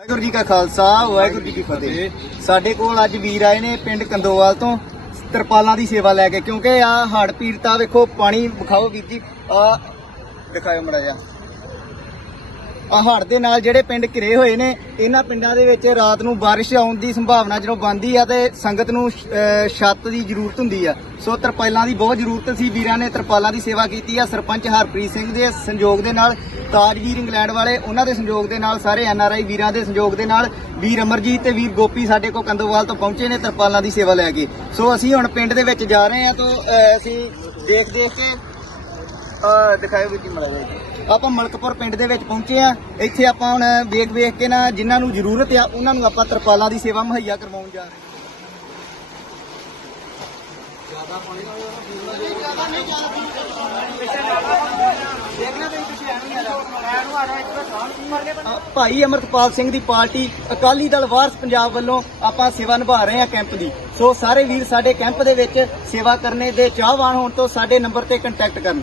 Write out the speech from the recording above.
ਵਾਹਿਗੁਰੂ ਜੀ ਕਾ ਖਾਲਸਾ, ਵਾਹਿਗੁਰੂ ਜੀ ਕੀ ਫਤਿਹ। ਸਾਡੇ ਕੋਲ ਅੱਜ ਵੀਰ ਆਏ ਨੇ ਪਿੰਡ ਕੰਦੋਵਾਲ ਤੋਂ, ਤਰਪਾਲਾਂ ਦੀ ਸੇਵਾ ਲੈ ਕੇ, ਕਿਉਂਕਿ ਆ ਹੜ੍ਹ ਪੀੜਤਾ, ਵੇਖੋ, ਪਾਣੀ ਵਿਖਾਓ ਵੀਰ ਜੀ। ਆ ਦਿਖਾਓ ਮੜਾ ਜਾ ਆ ਹੜ੍ਹ ਦੇ ਨਾਲ ਜਿਹੜੇ ਪਿੰਡ ਘਿਰੇ ਹੋਏ ਨੇ, ਇਹਨਾਂ ਪਿੰਡਾਂ ਦੇ ਵਿੱਚ ਰਾਤ ਨੂੰ ਬਾਰਿਸ਼ ਆਉਣ ਦੀ ਸੰਭਾਵਨਾ ਜਦੋਂ ਬਣਦੀ ਆ ਤੇ ਸੰਗਤ ਨੂੰ ਛੱਤ ਦੀ ਜ਼ਰੂਰਤ ਹੁੰਦੀ ਆ। ਸੋ ਤਰਪਾਲਾਂ ਦੀ ਬਹੁਤ ਜ਼ਰੂਰਤ ਸੀ, ਵੀਰਾਂ ਨੇ ਤਰਪਾਲਾਂ ਦੀ ਸੇਵਾ ਕੀਤੀ ਆ। ਸਰਪੰਚ ਹਰਪ੍ਰੀਤ ਸਿੰਘ ਦੇ ਸੰਯੋਗ ਦੇ ਨਾਲ, ਤਾਜਵੀਰ ਇੰਗਲੈਂਡ ਵਾਲੇ, ਉਹਨਾਂ ਦੇ ਸੰਯੋਗ ਦੇ ਨਾਲ, ਸਾਰੇ ਐੱਨ ਆਰ ਆਈ ਵੀਰਾਂ ਦੇ ਸੰਯੋਗ ਦੇ ਨਾਲ, ਵੀਰ ਅਮਰਜੀਤ ਤੇ ਵੀਰ ਗੋਪੀ ਸਾਡੇ ਕੋਲ ਕੰਦੋਵਾਲ ਤੋਂ ਪਹੁੰਚੇ ਨੇ ਤਰਪਾਲਾਂ ਦੀ ਸੇਵਾ ਲੈ ਕੇ। ਸੋ ਅਸੀਂ ਹੁਣ ਪਿੰਡ ਦੇ ਵਿੱਚ ਜਾ ਰਹੇ ਹਾਂ ਤੋਂ ਅਸੀਂ ਦੇਖ ਦੇਖ ਕੇ ਦਿਖਾਇਓ ਵੀ ਕੀ ਮੜਾ ਆਪਾਂ ਮਲਕਪੁਰ ਪਿੰਡ ਦੇ ਵਿੱਚ ਪਹੁੰਚੇ ਆ ਇੱਥੇ ਆਪਾਂ ਹੁਣ ਵੇਖ ਵੇਖ ਕੇ ਨਾ ਜਿਨ੍ਹਾਂ ਨੂੰ ਜ਼ਰੂਰਤ ਆ ਉਹਨਾਂ ਨੂੰ ਆਪਾਂ ਤਰਪਾਲਾਂ ਦੀ ਸੇਵਾ ਮੁਹੱਈਆ ਕਰਵਾਉਣ ਜਾ ਰਹੇ ਹਾਂ। ਅ, ਭਾਈ ਅਮਰਤਪਾਲ ਸਿੰਘ ਦੀ ਪਾਰਟੀ ਅਕਾਲੀ ਦਲ ਵਾਰਸ ਪੰਜਾਬ ਵੱਲੋਂ ਆਪਾਂ ਸੇਵਾ ਨਿਭਾ ਰਹੇ ਹਾਂ ਕੈਂਪ ਦੀ। ਸੋ ਸਾਰੇ ਵੀਰ ਸਾਡੇ ਕੈਂਪ ਦੇ ਵਿੱਚ ਸੇਵਾ ਕਰਨੇ ਦੇ ਚਾਹਵਾਨ ਹੋਣ ਤੋਂ ਸਾਡੇ ਨੰਬਰ ਤੇ ਕੰਟੈਕਟ ਕਰਨ।